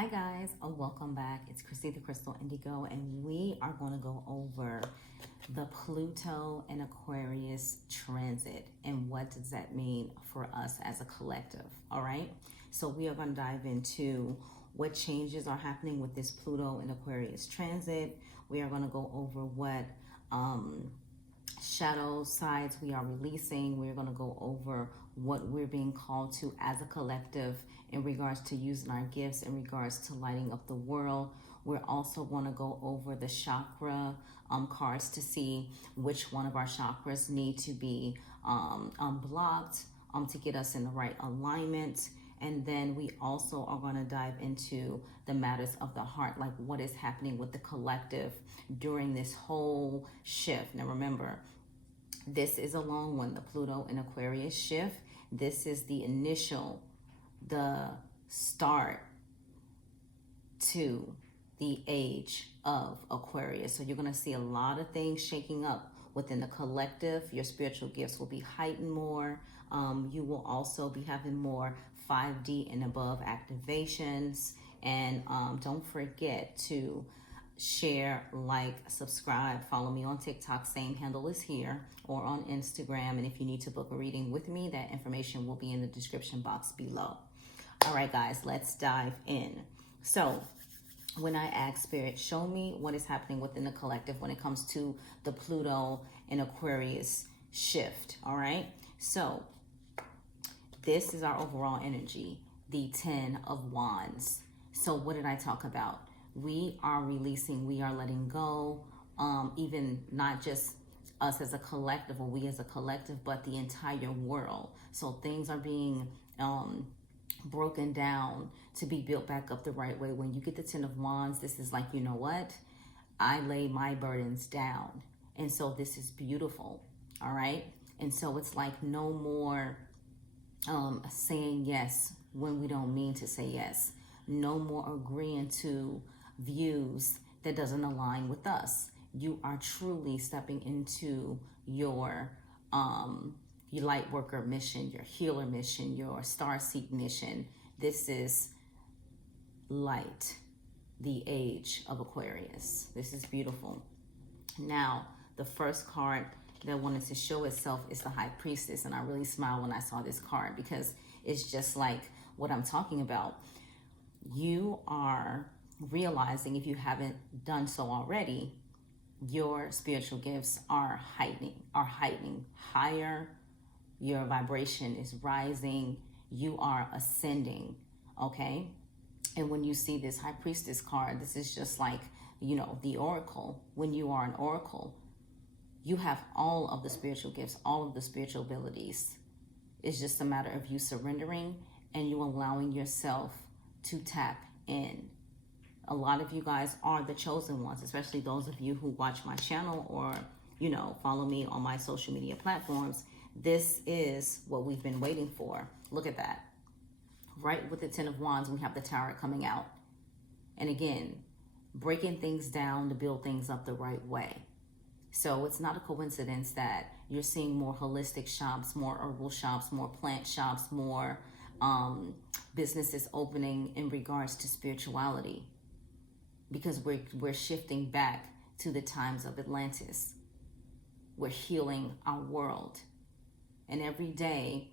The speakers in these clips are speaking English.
Hi guys, welcome back. It's Christy the Crystal Indigo, and we are going to go over the Pluto and Aquarius transit and what does that mean for us as a collective. All right, so we are going to dive into what changes are happening with this Pluto and Aquarius transit. We are going to go over what shadow sides we are releasing. We're going to go over what we're being called to as a collective in regards to using our gifts, in regards to lighting up the world. We're also going to go over the chakra cards to see which one of our chakras need to be blocked to get us in the right alignment. And then we also are going to dive into the matters of the heart, like what is happening with the collective during this whole shift. Now remember, this is a long one, the Pluto and Aquarius shift. This is the initial, the start to the age of Aquarius. So you're going to see a lot of things shaking up within the collective. Your spiritual gifts will be heightened more. You will also be having more 5D and above activations. And don't forget to share, like, subscribe, follow me on TikTok. Same handle is here, or on Instagram. And if you need to book a reading with me, that information will be in the description box below. All right, guys, let's dive in. So when I ask Spirit, show me what is happening within the collective when it comes to the Pluto and Aquarius shift. All right, so this is our overall energy, the 10 of Wands. So what did I talk about? We are releasing, we are letting go, even not just us as a collective or we as a collective, but the entire world. So things are being broken down to be built back up the right way. When you get the 10 of Wands, this is like, you know what? I lay my burdens down. And so this is beautiful. All right. And so it's like no more saying yes when we don't mean to say yes. No more agreeing to views that doesn't align with us. You are truly stepping into your light worker mission, your healer mission, your starseed mission. This is light, the age of Aquarius. This is beautiful. Now, the first card that wanted to show itself is the High Priestess, and I really smiled when I saw this card because it's just like what I'm talking about. You are realizing, if you haven't done so already, your spiritual gifts are heightening higher. Your vibration is rising. You are ascending. Okay. And when you see this High Priestess card, this is just like, you know, the oracle. When you are an oracle, you have all of the spiritual gifts, all of the spiritual abilities. It's just a matter of you surrendering and you allowing yourself to tap in. A lot of you guys are the chosen ones, especially those of you who watch my channel or, you know, follow me on my social media platforms. This is what we've been waiting for. Look at that. Right with the 10 of Wands, we have the Tower coming out. And again, breaking things down to build things up the right way. So it's not a coincidence that you're seeing more holistic shops, more herbal shops, more plant shops, more businesses opening in regards to spirituality, because we're shifting back to the times of Atlantis. We're healing our world. And every day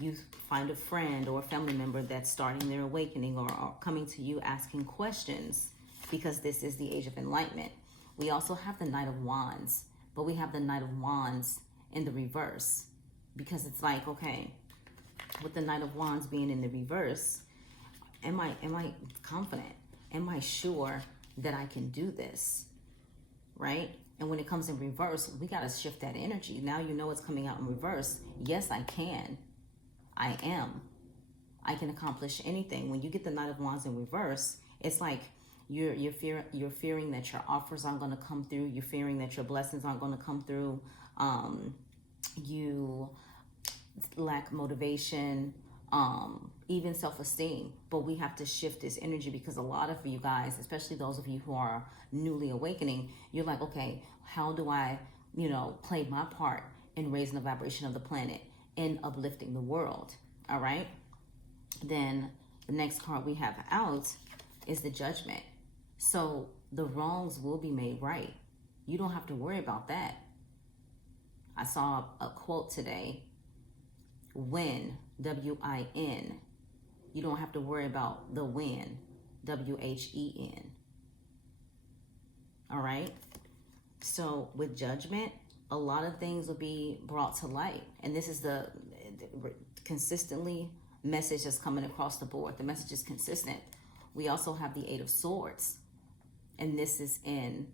you find a friend or a family member that's starting their awakening or coming to you asking questions, because this is the age of enlightenment. We also have the Knight of Wands, but we have the Knight of Wands in the reverse, because it's like, okay, with the Knight of Wands being in the reverse, am I confident? Am I sure that I can do this? Right? And when it comes in reverse, we got to shift that energy. Now you know it's coming out in reverse. Yes, I can. I am. I can accomplish anything. When you get the Knight of Wands in reverse, it's like you're fearing that your offers aren't going to come through. You're fearing that your blessings aren't going to come through. You lack motivation, even self-esteem. But we have to shift this energy, because a lot of you guys, especially those of you who are newly awakening, you're like, okay, how do I, play my part in raising the vibration of the planet and uplifting the world? All right. Then the next card we have out is the Judgment. So the wrongs will be made right. You don't have to worry about that. I saw a quote today. Win, W-I-N. You don't have to worry about the win, W-H-E-N. All right? So with Judgment, a lot of things will be brought to light. And this is the consistently message that's coming across the board. The message is consistent. We also have the Eight of Swords. And this is in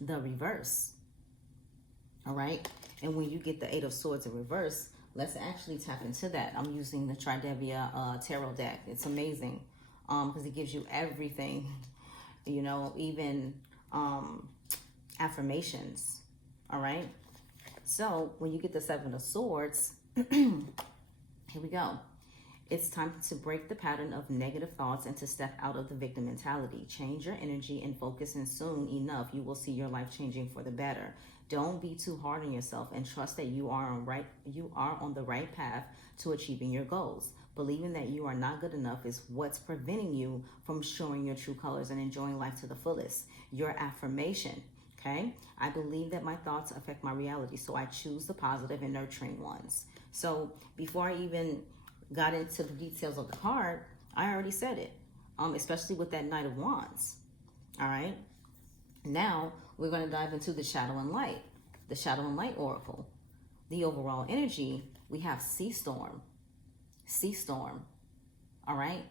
the reverse. All right? And when you get the Eight of Swords in reverse, let's actually tap into that. I'm using the Tridevia Tarot deck. It's amazing because it gives you everything, you know, even affirmations. All right? So when you get the Seven of Swords, here we go. It's time to break the pattern of negative thoughts and to step out of the victim mentality. Change your energy and focus, and soon enough, you will see your life changing for the better. Don't be too hard on yourself and trust that you are on the right path to achieving your goals. Believing that you are not good enough is what's preventing you from showing your true colors and enjoying life to the fullest. Your affirmation, okay? I believe that my thoughts affect my reality, so I choose the positive and nurturing ones. So before I even got into the details of the card, I already said it, especially with that Knight of Wands. All right. Now we're going to dive into the Shadow and Light, the Shadow and Light Oracle. The overall energy, we have Sea Storm. Sea Storm. All right.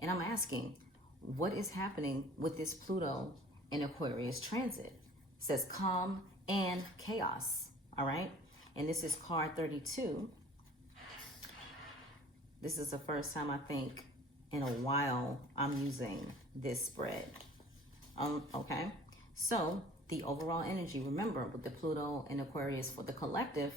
And I'm asking, what is happening with this Pluto in Aquarius transit? It says calm and chaos. All right. And this is card 32. This is the first time I think in a while I'm using this spread. Okay. So the overall energy, remember with the Pluto and Aquarius for the collective,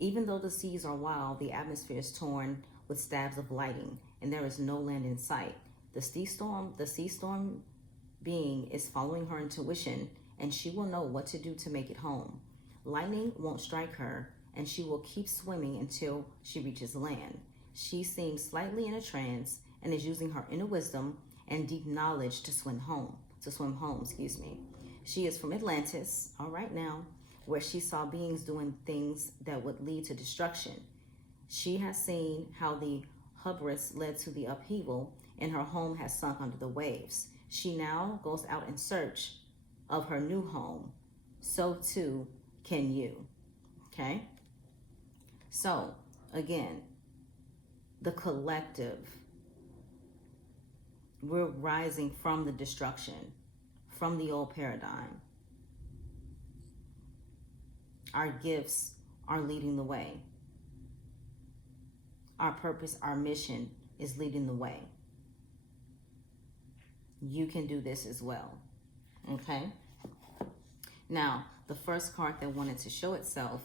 even though the seas are wild, the atmosphere is torn with stabs of lightning and there is no land in sight. The sea storm being is following her intuition and she will know what to do to make it home. Lightning won't strike her and she will keep swimming until she reaches land. She seems slightly in a trance and is using her inner wisdom and deep knowledge to swim home. She is from Atlantis, all right now, where she saw beings doing things that would lead to destruction. She has seen how the hubris led to the upheaval and her home has sunk under the waves. She now goes out in search of her new home. So too can you, okay? So, again, the collective, we're rising from the destruction, from the old paradigm. Our gifts are leading the way. Our purpose, our mission is leading the way. You can do this as well, okay? Now, the first card that wanted to show itself,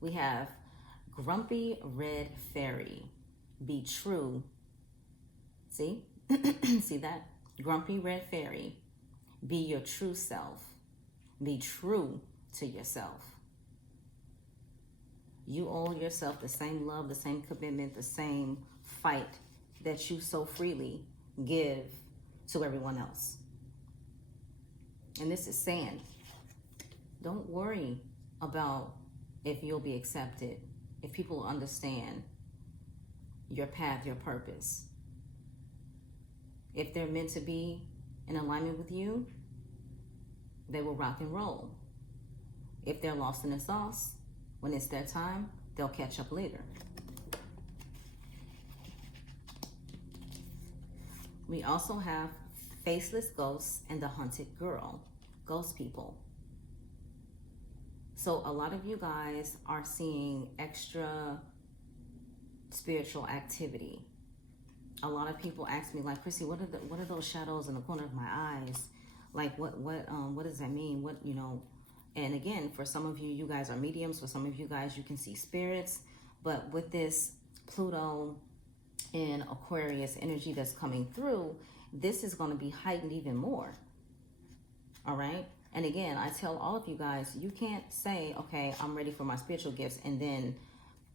we have Grumpy Red Fairy. Be true. See? See that? Grumpy Red Fairy. Be your true self. Be true to yourself. You owe yourself the same love, the same commitment, the same fight that you so freely give to everyone else. And this is saying, don't worry about if you'll be accepted, if people understand your path, your purpose. If they're meant to be in alignment with you, they will rock and roll. If they're lost in the sauce, when it's their time, they'll catch up later. We also have Faceless Ghosts and the Hunted Girl, ghost people. So a lot of you guys are seeing extra spiritual activity. A lot of people ask me, like, Chrissy, what are those shadows in the corner of my eyes? Like, what does that mean? What, you know? And again, for some of you, you guys are mediums. For some of you guys, you can see spirits. But with this Pluto and Aquarius energy that's coming through, this is going to be heightened even more. All right? And again, I tell all of you guys, you can't say, okay, I'm ready for my spiritual gifts, and then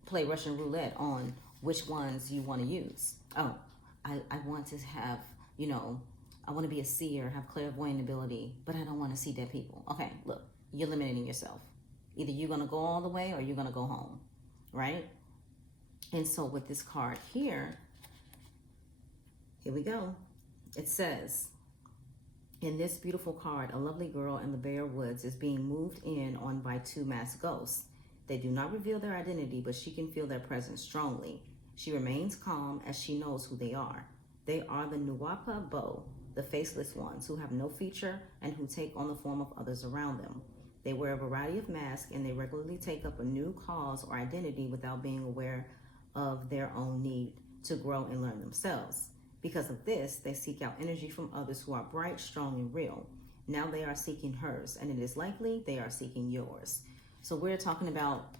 play Russian roulette on which ones you want to use. Oh, I want to have, you know, I want to be a seer, have clairvoyant ability, but I don't want to see dead people. Okay, look, you're limiting yourself. Either you're going to go all the way or you're going to go home, right? And so with this card here we go. It says, in this beautiful card, a lovely girl in the bare woods is being moved in on by two masked ghosts. They do not reveal their identity, but she can feel their presence strongly. She remains calm as she knows who they are. They are the Nuwapa Bo, the faceless ones who have no feature and who take on the form of others around them. They wear a variety of masks and they regularly take up a new cause or identity without being aware of their own need to grow and learn themselves. Because of this, they seek out energy from others who are bright, strong, and real. Now they are seeking hers, and it is likely they are seeking yours. So we're talking about,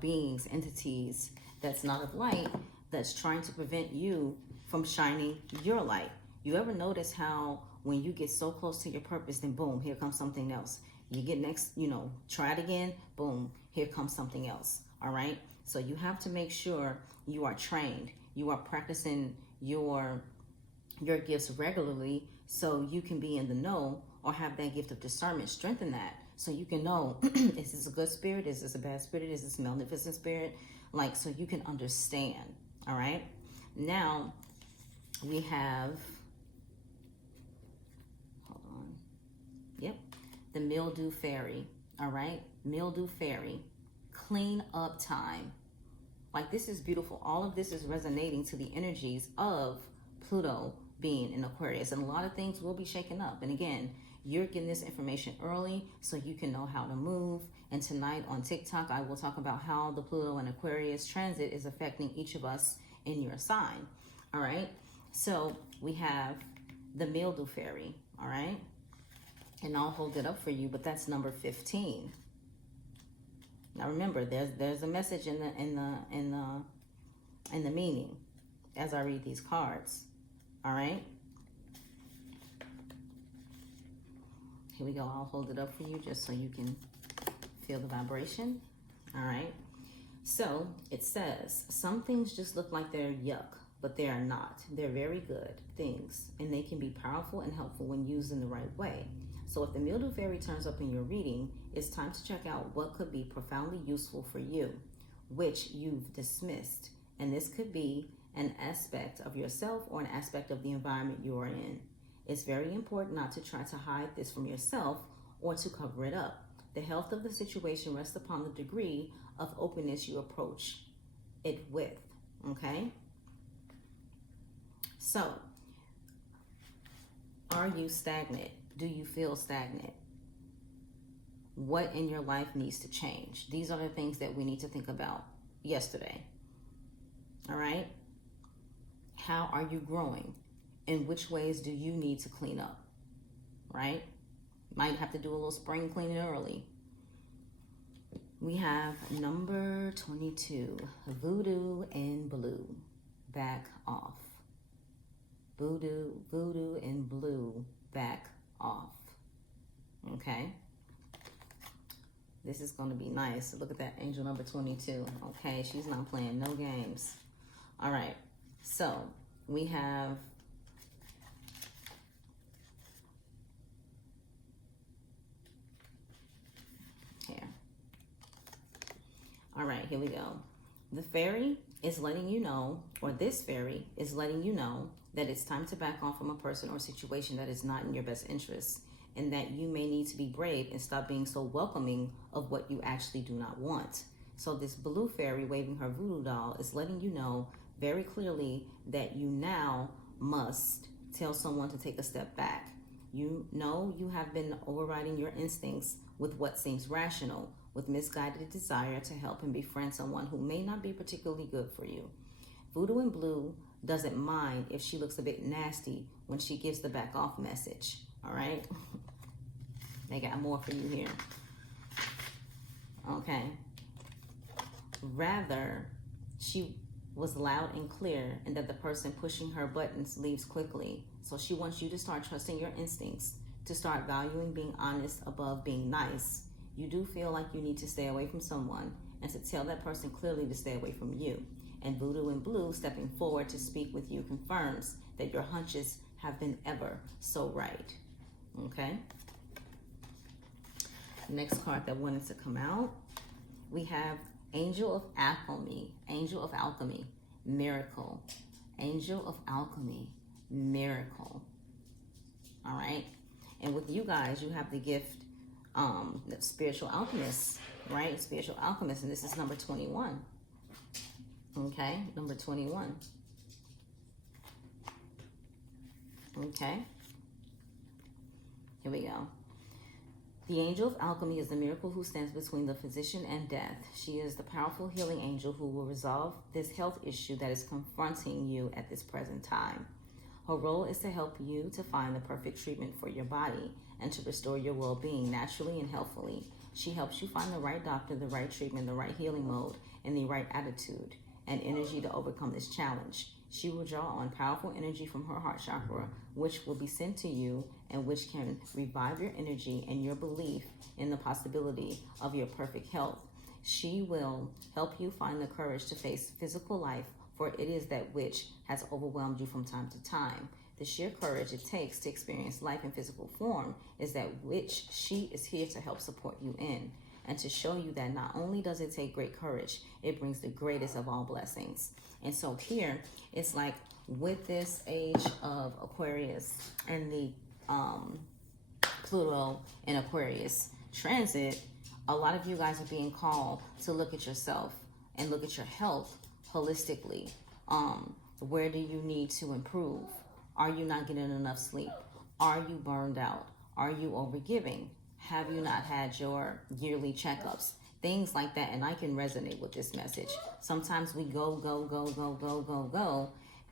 beings, entities that's not of light, that's trying to prevent you from shining your light. You ever notice how when you get so close to your purpose, then boom, here comes something else. You get next, try it again, boom, here comes something else, all right? So you have to make sure you are trained, you are practicing your gifts regularly so you can be in the know or have that gift of discernment. Strengthen that so you can know, is this a good spirit? Is this a bad spirit? Is this a maleficent spirit? So you can understand, all right? Now we have, hold on, yep, the mildew fairy, all right? Mildew fairy, clean up time. This is beautiful. All of this is resonating to the energies of Pluto being in Aquarius. And a lot of things will be shaken up. And again, you're getting this information early so you can know how to move. And tonight on TikTok, I will talk about how the Pluto and Aquarius transit is affecting each of us in your sign. All right. So we have the mildew fairy. All right. And I'll hold it up for you, but that's number 15. Now remember, there's a message in the meaning as I read these cards. All right. Here we go. I'll hold it up for you just so you can feel the vibration. All right. So it says, some things just look like they're yuck, but they are not. They're very good things, and they can be powerful and helpful when used in the right way. So if the mildew fairy turns up in your reading, it's time to check out what could be profoundly useful for you, which you've dismissed. And this could be an aspect of yourself or an aspect of the environment you are in. It's very important not to try to hide this from yourself or to cover it up. The health of the situation rests upon the degree of openness you approach it with, okay? So, are you stagnant? Do you feel stagnant? What in your life needs to change? These are the things that we need to think about yesterday. All right? How are you growing? In which ways do you need to clean up? Right? Might have to do a little spring cleaning early. We have number 22, voodoo and blue. Back off. Voodoo and blue, back off. Okay? This is going to be nice. Look at that angel number 22. Okay, she's not playing no games. All right, so we have here. All right, here we go. The fairy is letting you know, or this fairy is letting you know, that it's time to back off from a person or situation that is not in your best interest, and that you may need to be brave and stop being so welcoming of what you actually do not want. So this blue fairy waving her voodoo doll is letting you know very clearly that you now must tell someone to take a step back. You know you have been overriding your instincts with what seems rational, with misguided desire to help and befriend someone who may not be particularly good for you. Voodoo and blue doesn't mind if she looks a bit nasty when she gives the back off message. All right? They got more for you here. Okay. Rather, she was loud and clear, and that the person pushing her buttons leaves quickly. So she wants you to start trusting your instincts, to start valuing being honest above being nice. You do feel like you need to stay away from someone, and to tell that person clearly to stay away from you. And voodoo and blue stepping forward to speak with you confirms that your hunches have been ever so right. Okay. Next card that wanted to come out, we have Angel of Alchemy. Angel of Alchemy. Miracle. Angel of Alchemy. Miracle. All right. And with you guys, you have the gift, the spiritual alchemist, right? Spiritual alchemist. And this is number 21. Okay. Number 21. Okay. Here we go. The angel of alchemy is the miracle who stands between the physician and death. She is the powerful healing angel who will resolve this health issue that is confronting you at this present time. Her role is to help you to find the perfect treatment for your body and to restore your well-being naturally and healthfully. She helps you find the right doctor, the right treatment, the right healing mode, and the right attitude and energy to overcome this challenge. She will draw on powerful energy from her heart chakra, which will be sent to you and which can revive your energy and your belief in the possibility of your perfect health. She will help you find the courage to face physical life, for it is that which has overwhelmed you from time to time. The sheer courage it takes to experience life in physical form is that which she is here to help support you in, and to show you that not only does it take great courage, it brings the greatest of all blessings. And so here, it's like with this age of Aquarius and the Pluto in Aquarius transit, a lot of you guys are being called to look at yourself and look at your health holistically. Where do you need to improve? Are you not getting enough sleep? Are you burned out? Are you overgiving? Have you not had your yearly checkups? Things like that. And I can resonate with this message. Sometimes we go,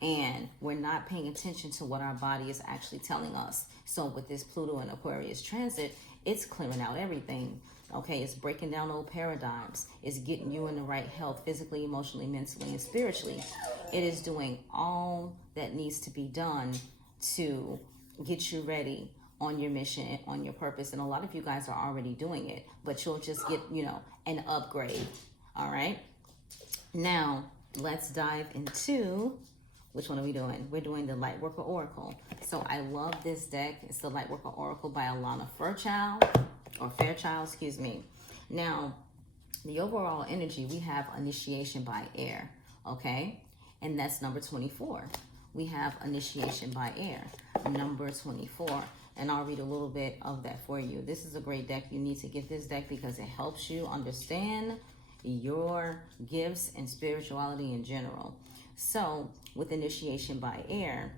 and we're not paying attention to what our body is actually telling us. So with this Pluto and Aquarius transit, it's clearing out everything. Okay, it's breaking down old paradigms. It's getting you in the right health physically, emotionally, mentally, and spiritually. It is doing all that needs to be done to get you ready on your mission, on your purpose. And a lot of you guys are already doing it, but you'll just get, an upgrade. All right. Now, let's dive into, which one are we doing? We're doing the Lightworker Oracle. So I love this deck. It's the Lightworker Oracle by Alana Fairchild, excuse me. Now, the overall energy, we have initiation by air, okay? And that's number 24. We have initiation by air, number 24. And I'll read a little bit of that for you. This is a great deck. You need to get this deck because it helps you understand your gifts and spirituality in general. So with initiation by air,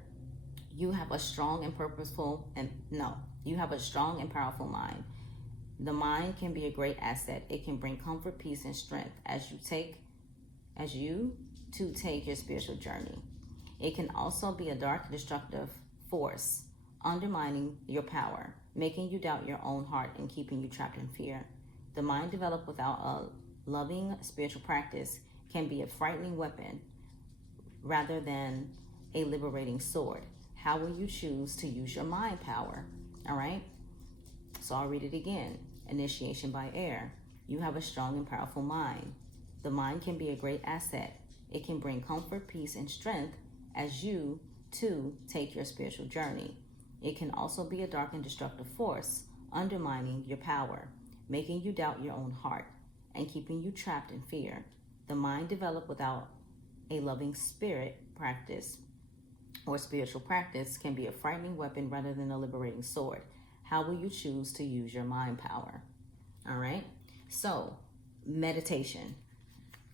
you have a strong and powerful mind. The mind can be a great asset. It can bring comfort, peace, and strength as you take your spiritual journey. It can also be a dark, destructive force, undermining your power, making you doubt your own heart and keeping you trapped in fear. The mind developed without a loving spiritual practice can be a frightening weapon rather than a liberating sword. How will you choose to use your mind power? All right. So I'll read it again. Initiation by air. You have a strong and powerful mind. The mind can be a great asset. It can bring comfort, peace, and strength as you, too, take your spiritual journey. It can also be a dark and destructive force, undermining your power, making you doubt your own heart, and keeping you trapped in fear. The mind developed without a loving spirit practice or spiritual practice can be a frightening weapon rather than a liberating sword. How will you choose to use your mind power? All right. So meditation,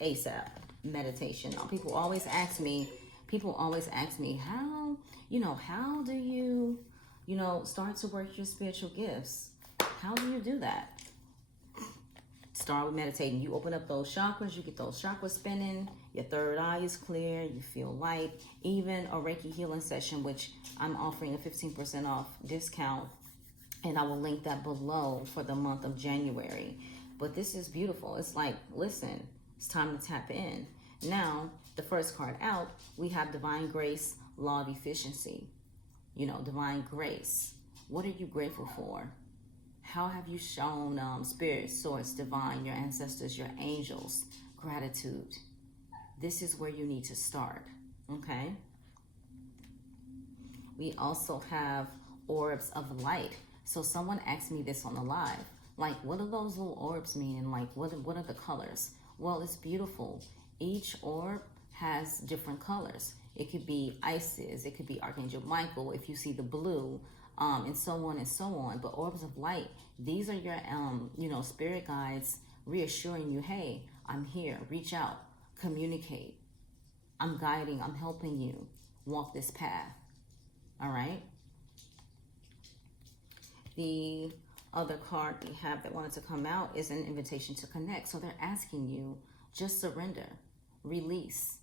ASAP, meditation. Now, people always ask me, how do you, start to work your spiritual gifts? How do you do that? Start with meditating. You open up those chakras, you get those chakras spinning, your third eye is clear, you feel light. Even a Reiki healing session, which I'm offering a 15% off discount, and I will link that below for the month of January. But this is beautiful. It's like, listen, it's time to tap in. Now, the first card out, we have Divine Grace, Law of Efficiency. Divine Grace. What are you grateful for? How have you shown Spirit, Source, Divine, your ancestors, your angels, gratitude? This is where you need to start, okay? We also have orbs of light. So someone asked me this on the live, like, what do those little orbs mean? And like, what are the colors? Well, it's beautiful. Each orb has different colors. It could be Isis, it could be Archangel Michael, if you see the blue, and so on and so on. But orbs of light, these are your, spirit guides reassuring you, hey, I'm here, reach out, communicate. I'm guiding, I'm helping you walk this path. All right. The other card we have that wanted to come out is an invitation to connect. So they're asking you, just surrender, release,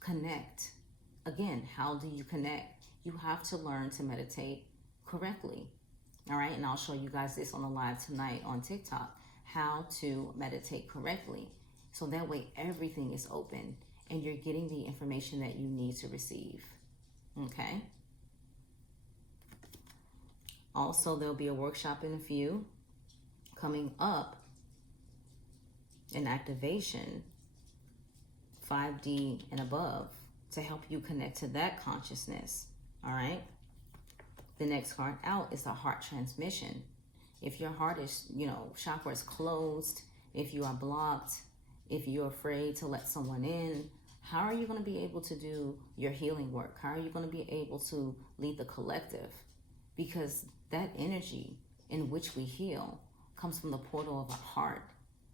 connect. Again, how do you connect? You have to learn to meditate correctly. All right. And I'll show you guys this on the live tonight on TikTok, how to meditate correctly. So that way everything is open and you're getting the information that you need to receive. Okay. Also, there'll be a workshop in a few coming up, an activation, 5D and above, to help you connect to that consciousness. All right. The next card out is the heart transmission. If your heart is, chakra is closed, if you are blocked, if you're afraid to let someone in, how are you going to be able to do your healing work? How are you going to be able to lead the collective? Because that energy in which we heal comes from the portal of our heart.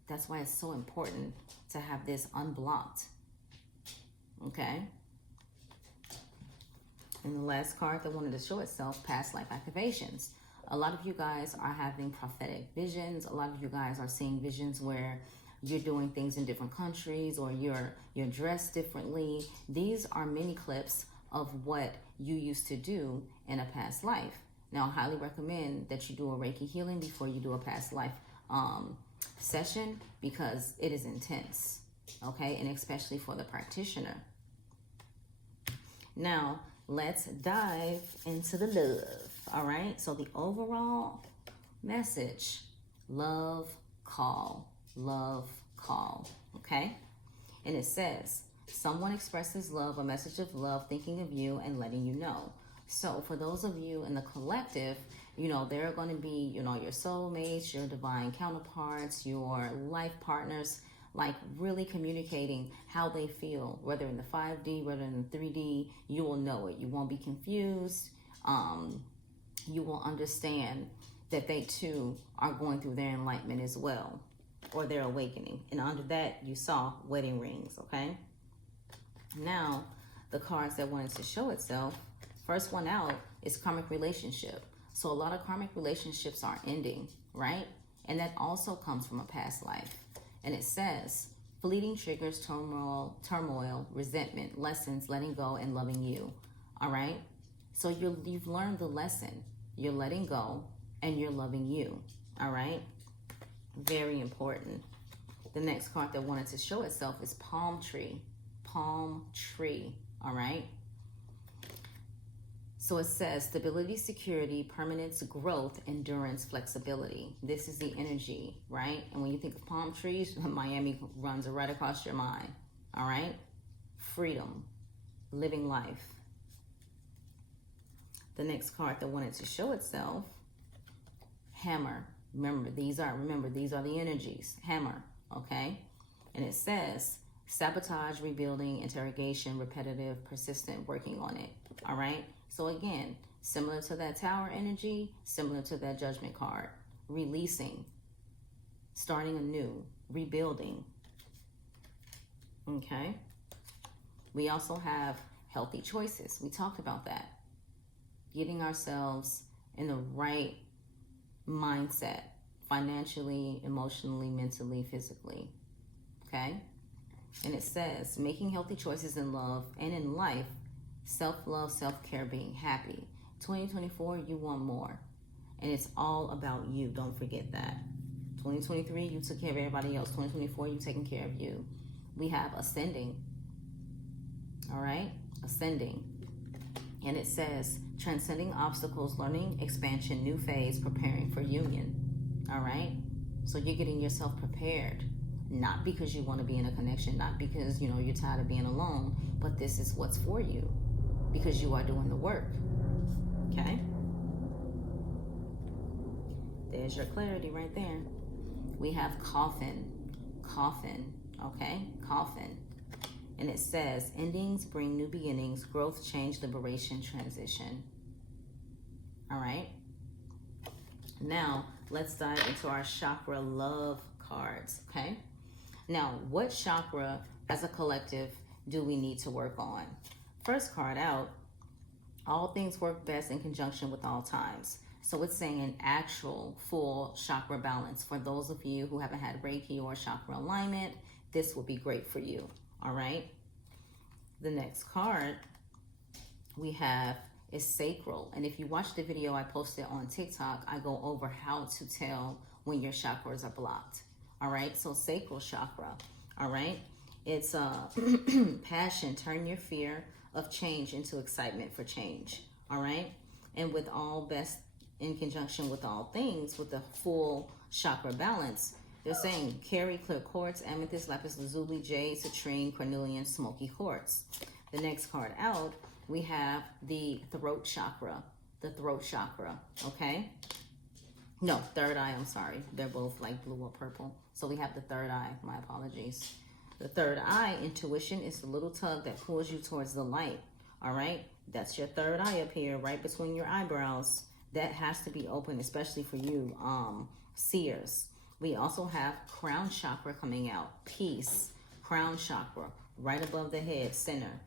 That's why it's so important to have this unblocked. Okay? And the last card that wanted to show itself, past life activations. A lot of you guys are having prophetic visions. A lot of you guys are seeing visions where you're doing things in different countries or you're dressed differently. These are mini clips of what you used to do in a past life. Now, I highly recommend that you do a Reiki healing before you do a past life session, because it is intense, okay? And especially for the practitioner. Now, let's dive into the love, all right? So the overall message, love call, okay? And it says, someone expresses love, a message of love, thinking of you and letting you know. So for those of you in the collective, there are going to be, your soulmates, your divine counterparts, your life partners, like really communicating how they feel, whether in the 5D, whether in the 3D, you will know it. You won't be confused. You will understand that they too are going through their enlightenment as well, or their awakening. And under that, you saw wedding rings, okay? Now, the cards that wanted to show itself, first one out is karmic relationship. So a lot of karmic relationships are ending, right? And that also comes from a past life. And it says, fleeting triggers, turmoil, resentment, lessons, letting go, and loving you. All right? So you've learned the lesson. You're letting go, and you're loving you. All right? Very important. The next card that wanted to show itself is palm tree. Palm tree. All right? So it says stability, security, permanence, growth, endurance, flexibility. This is the energy, right? And when you think of palm trees, Miami runs right across your mind, all right? Freedom, living life. The next card that wanted to show itself, hammer. Remember, these are the energies. Hammer, okay? And it says sabotage, rebuilding, interrogation, repetitive, persistent, working on it, all right? So again, similar to that tower energy, similar to that judgment card, releasing, starting anew, rebuilding, okay? We also have healthy choices. We talked about that. Getting ourselves in the right mindset, financially, emotionally, mentally, physically, okay? And it says, making healthy choices in love and in life, self-love, self-care, being happy. 2024, you want more. And it's all about you. Don't forget that. 2023, you took care of everybody else. 2024, you taking care of you. We have ascending. All right? Ascending. And it says, transcending obstacles, learning, expansion, new phase, preparing for union. All right? So you're getting yourself prepared. Not because you want to be in a connection, not because, you're tired of being alone, but this is what's for you. because you are doing the work. Okay? There's your clarity right there. We have coffin, okay? Coffin. And it says, endings bring new beginnings, growth, change, liberation, transition. All right? Now, let's dive into our chakra love cards, okay? Now, what chakra as a collective do we need to work on? First card out, all things work best in conjunction with all times. So it's saying an actual full chakra balance. For those of you who haven't had Reiki or chakra alignment, this will be great for you, all right? The next card we have is sacral. And if you watch the video I posted on TikTok, I go over how to tell when your chakras are blocked, all right? So sacral chakra, all right? It's passion, turn your fear of change into excitement for change, all right? And with all best in conjunction with all things, with the full chakra balance, they're saying carry clear quartz, amethyst, lapis lazuli, jade, citrine, cornelian, smoky quartz. The next card out, we have the throat chakra, okay? No, third eye, I'm sorry. They're both like blue or purple. So we have the third eye, my apologies. The third eye, intuition, is the little tug that pulls you towards the light, all right? That's your third eye up here, right between your eyebrows. That has to be open, especially for you, seers. We also have crown chakra coming out, peace, crown chakra, right above the head, center.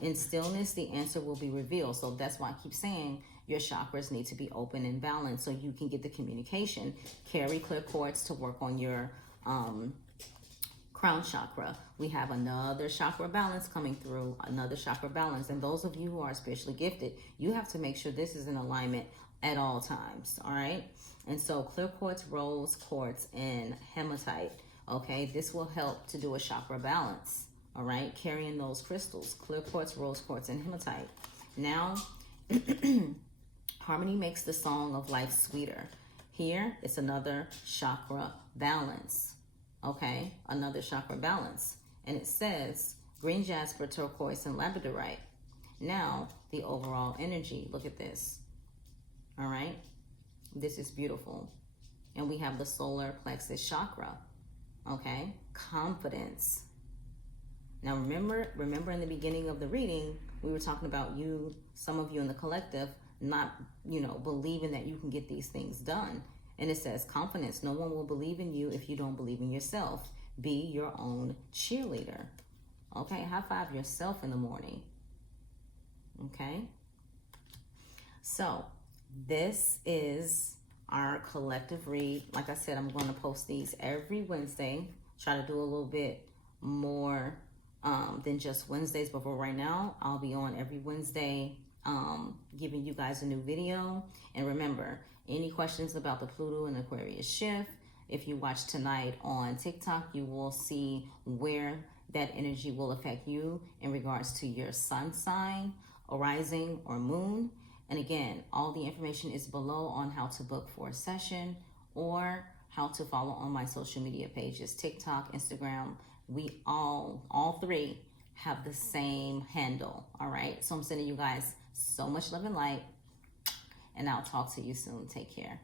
In stillness, the answer will be revealed. So that's why I keep saying your chakras need to be open and balanced so you can get the communication. Carry clear quartz to work on your crown chakra. We have another chakra balance coming through, another chakra balance. And those of you who are spiritually gifted, you have to make sure this is in alignment at all times, all right? And so clear quartz, rose quartz, and hematite, okay? This will help to do a chakra balance, all right? Carrying those crystals, clear quartz, rose quartz, and hematite. Now, harmony makes the song of life sweeter. Here, it's another chakra balance, okay? Another chakra balance. And it says green jasper, turquoise, and labradorite. Now, the overall energy, look at this. All right, this is beautiful. And we have the solar plexus chakra, okay? Confidence. Now remember in the beginning of the reading, we were talking about you, some of you in the collective, not, believing that you can get these things done. And it says confidence. No one will believe in you if you don't believe in yourself. Be your own cheerleader. Okay, high five yourself in the morning. Okay? So, this is our collective read. Like I said, I'm going to post these every Wednesday. Try to do a little bit more than just Wednesdays. But for right now, I'll be on every Wednesday giving you guys a new video. And remember, any questions about the Pluto and Aquarius shift, if you watch tonight on TikTok, you will see where that energy will affect you in regards to your sun sign, or rising, or moon. And again, all the information is below on how to book for a session or how to follow on my social media pages, TikTok, Instagram. We all three have the same handle, all right? So I'm sending you guys so much love and light, and I'll talk to you soon. Take care.